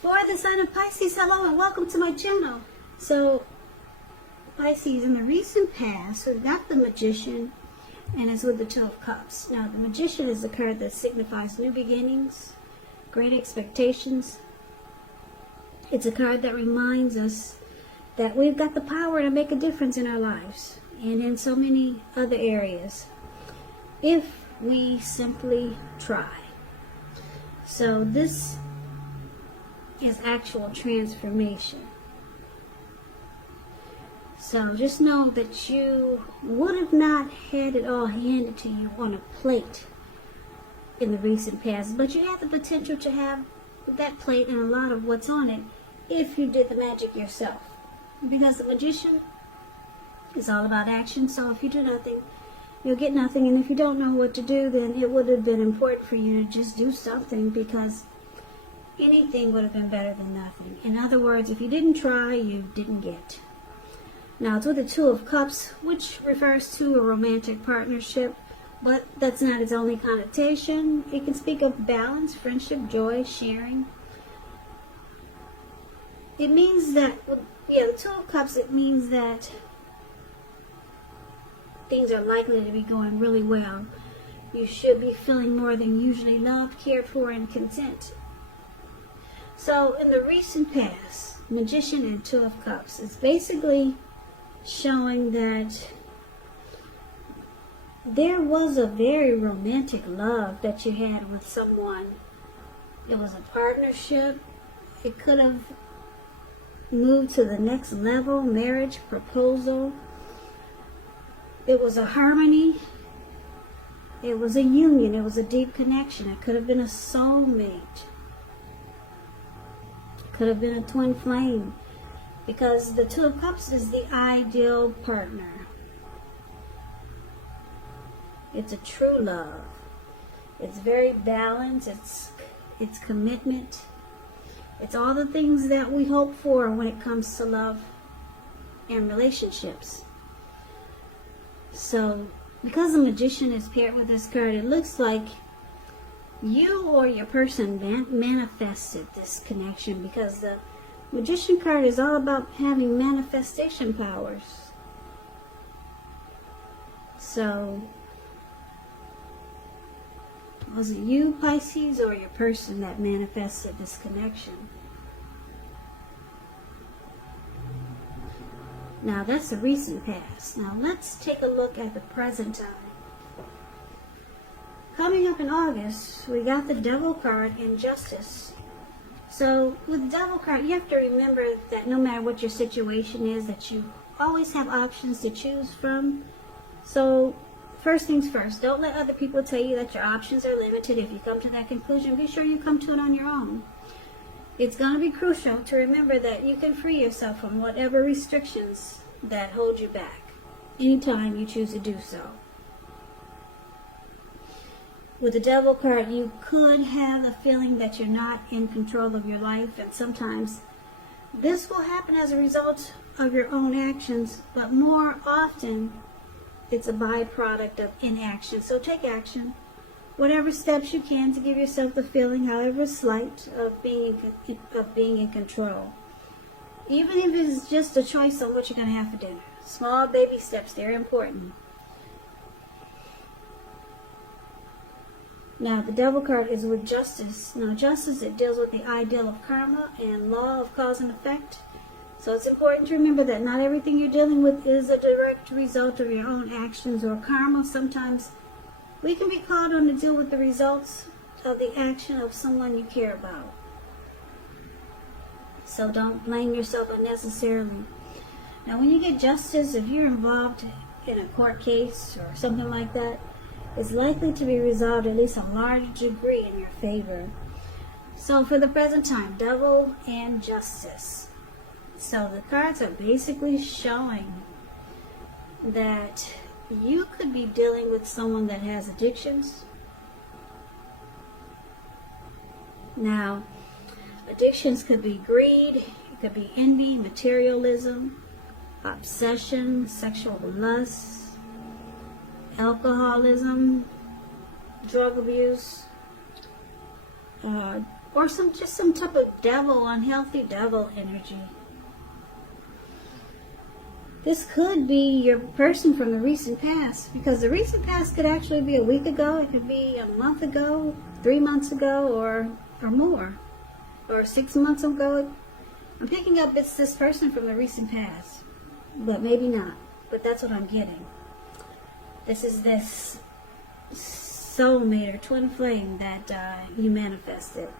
For the sign of Pisces, hello and welcome to my channel. So, Pisces, in the recent past, we've got the Magician, and it's with the Two of Cups. Now, the Magician is the card that signifies new beginnings, great expectations. It's a card that reminds us that we've got the power to make a difference in our lives and in so many other areas if we simply try. So, this is actual transformation. So just know that you would have not had it all handed to you on a plate in the recent past, but you have the potential to have that plate and a lot of what's on it if you did the magic yourself. Because the Magician is all about action, so if you do nothing, you'll get nothing, and if you don't know what to do, then it would have been important for you to just do something, because anything would have been better than nothing. In other words, if you didn't try, you didn't get. Now, it's with the Two of Cups, which refers to a romantic partnership, but that's not its only connotation. It can speak of balance, friendship, joy, sharing. It means that, the Two of Cups, it means that things are likely to be going really well. You should be feeling more than usually loved, cared for, and content. So, in the recent past, Magician and Two of Cups is basically showing that there was a very romantic love that you had with someone. It was a partnership. It could have moved to the next level, marriage, proposal. It was a harmony. It was a union. It was a deep connection. It could have been a soulmate. Could have been a twin flame, because the Two of Cups is the ideal partner. It's a true love. It's very balanced. It's commitment. It's all the things that we hope for when it comes to love and relationships. So, because the Magician is paired with this card, it looks like you or your person manifested this connection, because the Magician card is all about having manifestation powers. So, was it you, Pisces, or your person that manifested this connection? Now, that's the recent past. Now, let's take a look at the present time. Coming up in August, we got the Devil card and Justice. So, with the Devil card, you have to remember that no matter what your situation is, that you always have options to choose from. So, first things first, don't let other people tell you that your options are limited. If you come to that conclusion, be sure you come to it on your own. It's going to be crucial to remember that you can free yourself from whatever restrictions that hold you back anytime you choose to do so. With the Devil card, you could have the feeling that you're not in control of your life, and sometimes this will happen as a result of your own actions, but more often it's a byproduct of inaction. So take action, whatever steps you can, to give yourself the feeling, however slight, of being in control. Even if it's just a choice on what you're going to have for dinner. Small baby steps, they're important. Now, the Devil card is with Justice. Now, Justice, it deals with the ideal of karma and law of cause and effect. So it's important to remember that not everything you're dealing with is a direct result of your own actions or karma. Sometimes we can be called on to deal with the results of the action of someone you care about. So don't blame yourself unnecessarily. Now, when you get Justice, if you're involved in a court case or something like that, it's likely to be resolved at least a large degree in your favor. So for the present time, Devil and Justice. So the cards are basically showing that you could be dealing with someone that has addictions. Now, addictions could be greed, it could be envy, materialism, obsession, sexual lust, alcoholism, drug abuse, or just some type of devil, unhealthy devil energy. This could be your person from the recent past, because the recent past could actually be a week ago, it could be a month ago, 3 months ago, or more, or 6 months ago. I'm picking up it's this person from the recent past, but maybe not. But that's what I'm getting. This is this soulmate or twin flame that you manifested.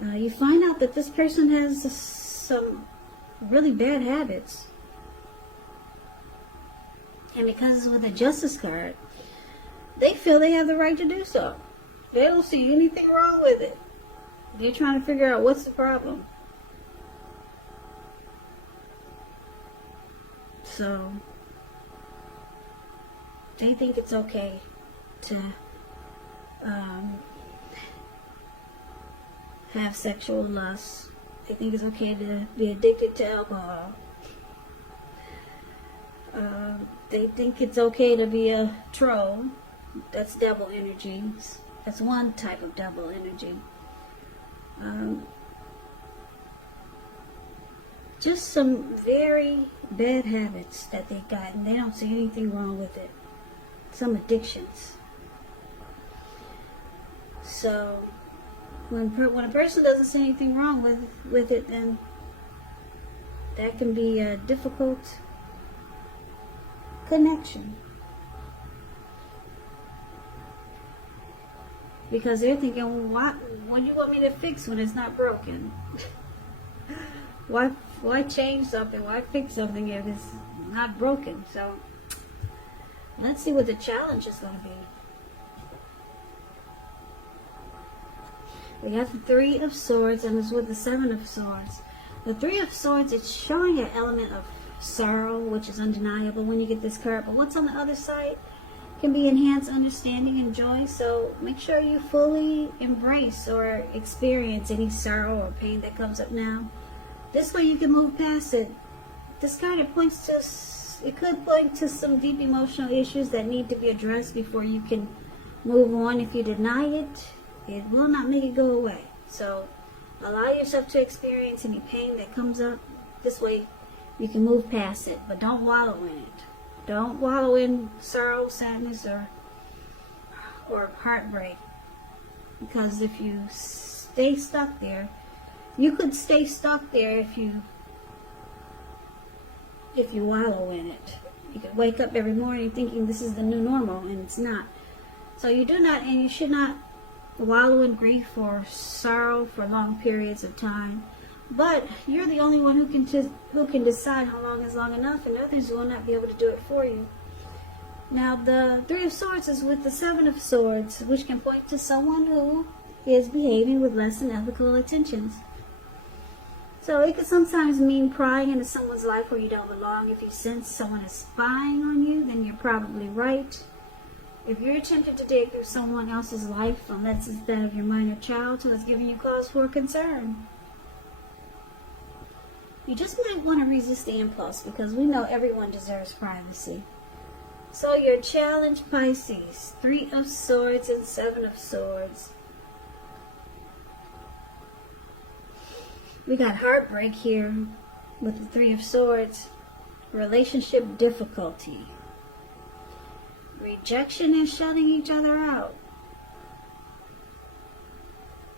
You find out that this person has some really bad habits. And because with a justice card, they feel they have the right to do so. They don't see anything wrong with it. They're trying to figure out what's the problem. So, they think it's okay to have sexual lust. They think it's okay to be addicted to alcohol. They think it's okay to be a troll. That's devil energy. That's one type of devil energy. Just some very bad habits that they got, and they don't see anything wrong with it. Some addictions. So, when a person doesn't see anything wrong with it, then that can be a difficult connection, because they're thinking, what do you want me to fix when it's not broken? why change something, why fix something if it's not broken? So let's see what the challenge is going to be. We have the Three of Swords, and it's with the Seven of Swords. The Three of Swords, it's showing an element of sorrow, which is undeniable when you get this card, but what's on the other side can be enhanced understanding and joy. So make sure you fully embrace or experience any sorrow or pain that comes up now. This way you can move past it. This card, it could point to some deep emotional issues that need to be addressed before you can move on. If you deny it, it will not make it go away. So allow yourself to experience any pain that comes up. This way you can move past it, but don't wallow in it. Don't wallow in sorrow, sadness, or heartbreak. Because if you stay stuck there, you could stay stuck there if you wallow in it. You could wake up every morning thinking this is the new normal, and it's not. So you do not, and you should not wallow in grief or sorrow for long periods of time. But you're the only one who can decide how long is long enough, and others will not be able to do it for you. Now, the Three of Swords is with the Seven of Swords, which can point to someone who is behaving with less than ethical intentions. So it could sometimes mean prying into someone's life where you don't belong. If you sense someone is spying on you, then you're probably right. If you're attempting to dig through someone else's life, unless it's that of your minor child who is giving you cause for concern, you just might want to resist the impulse, because we know everyone deserves privacy. So your challenge, Pisces, Three of Swords and Seven of Swords. We got heartbreak here with the Three of Swords. Relationship difficulty. Rejection and shutting each other out.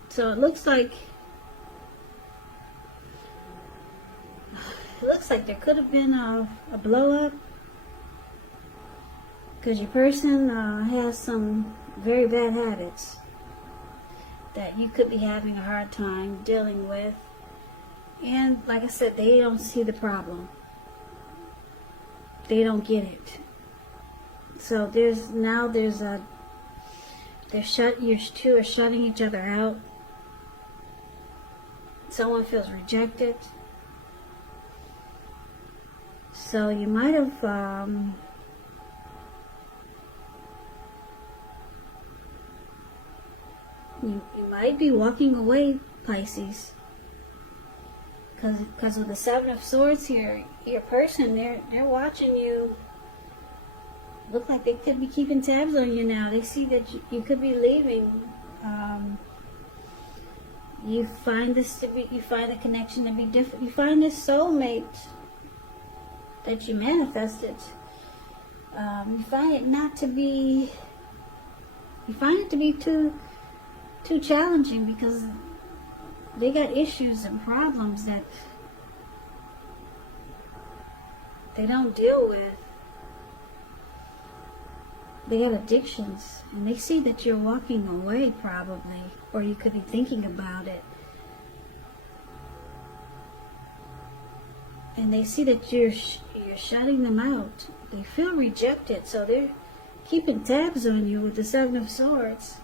So it looks like there could have been a blow up, because your person has some very bad habits that you could be having a hard time dealing with. And like I said, they don't see the problem. They don't get it. So you two are shutting each other out. Someone feels rejected. So you might have you might be walking away, Pisces. Because with the Seven of Swords here, your person, they're watching you. Look like they could be keeping tabs on you now. They see that you could be leaving. You find the connection to be different. You find this soulmate that you manifested. You find it to be too challenging, because they got issues and problems that they don't deal with. They got addictions, and they see that you're walking away probably, or you could be thinking about it. And they see that you're shutting them out. They feel rejected, so they're keeping tabs on you with the Seven of Swords.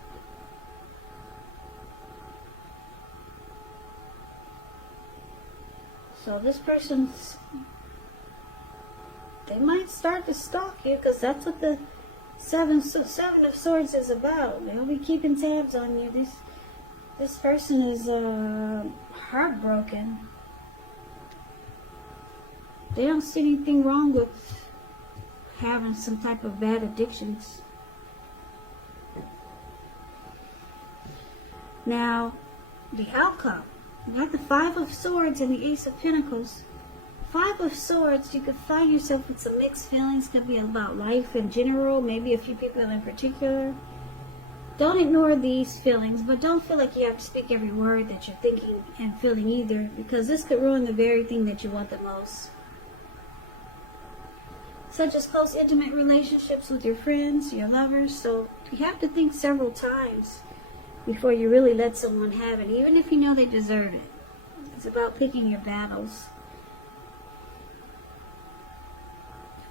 So this person's, they might start to stalk you, because that's what the Seven of Swords is about. They'll be keeping tabs on you. This person is heartbroken. They don't see anything wrong with having some type of bad addictions. Now, the outcome. You got the Five of Swords and the Ace of Pentacles. Five of Swords, you could find yourself with some mixed feelings. Could be about life in general, maybe a few people in particular. Don't ignore these feelings, but don't feel like you have to speak every word that you're thinking and feeling either, because this could ruin the very thing that you want the most. Such as close, intimate relationships with your friends, your lovers. So you have to think several times before you really let someone have it, even if you know they deserve it. It's about picking your battles.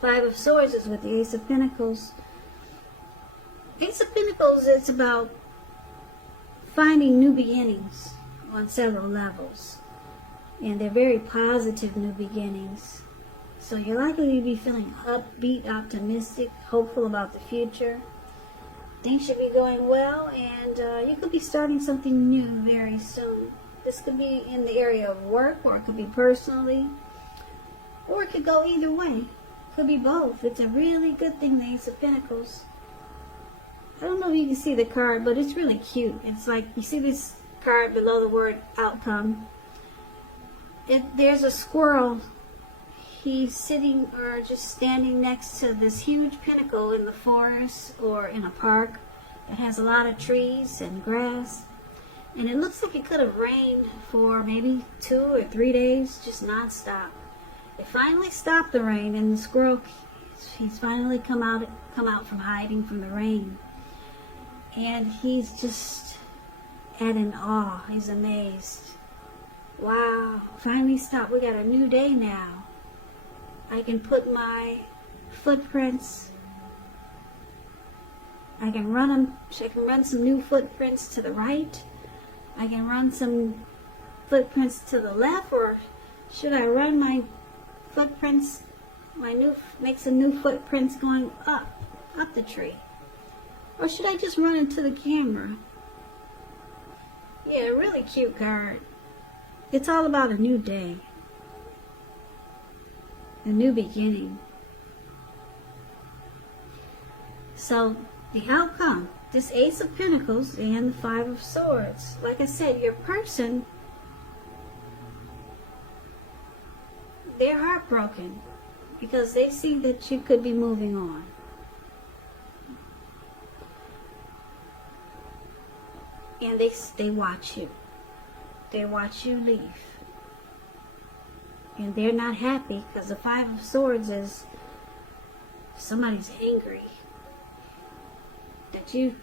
Five of Swords is with the Ace of Pentacles. Ace of Pentacles is about finding new beginnings on several levels. And they're very positive new beginnings. So you're likely to be feeling upbeat, optimistic, hopeful about the future. Things should be going well, and you could be starting something new very soon. This could be in the area of work, or it could be personally, or it could go either way. Could be both. It's a really good thing, the Ace of Pentacles. I don't know if you can see the card, but it's really cute. It's like, you see this card below the word outcome. There's a squirrel. He's sitting or just standing next to this huge pinnacle in the forest or in a park that has a lot of trees and grass. And it looks like it could have rained for maybe 2 or 3 days, just nonstop. It finally stopped the rain, and the squirrel, he's finally come out from hiding from the rain. And he's just at an awe. He's amazed. Wow, finally stopped. We got a new day now. I can put my footprints, I can run some new footprints to the right. I can run some footprints to the left, or should I run my footprints, make some new footprints going up the tree? Or should I just run into the camera? Yeah, really cute card. It's all about a new day. A new beginning. So, the outcome, this Ace of Pentacles and the Five of Swords. Like I said, your person, they're heartbroken because they see that you could be moving on. And they watch you. They watch you leave. And they're not happy, because the Five of Swords is somebody's angry.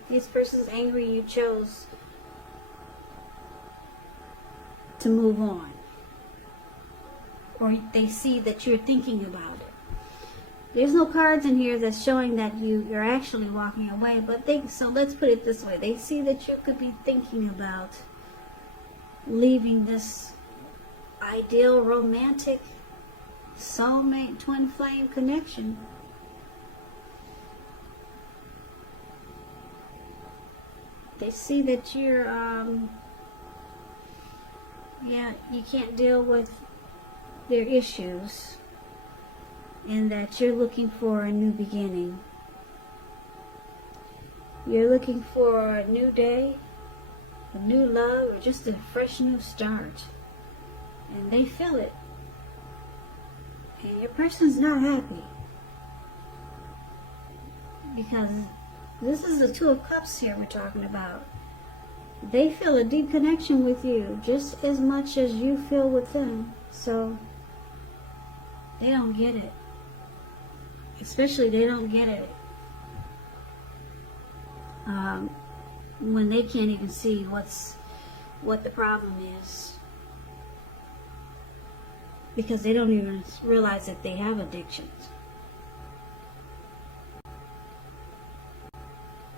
This person's angry you chose to move on. Or they see that you're thinking about it. There's no cards in here that's showing that you're actually walking away, but so let's put it this way. They see that you could be thinking about leaving this ideal, romantic, soulmate, twin flame connection. They see that you're, you can't deal with their issues, and that you're looking for a new beginning. You're looking for a new day, a new love or just a fresh new start. And they feel it. And your person's not happy. Because this is the Two of Cups here we're talking about. They feel a deep connection with you just as much as you feel with them. So they don't get it. Especially they don't get it when they can't even see what the problem is. Because they don't even realize that they have addictions.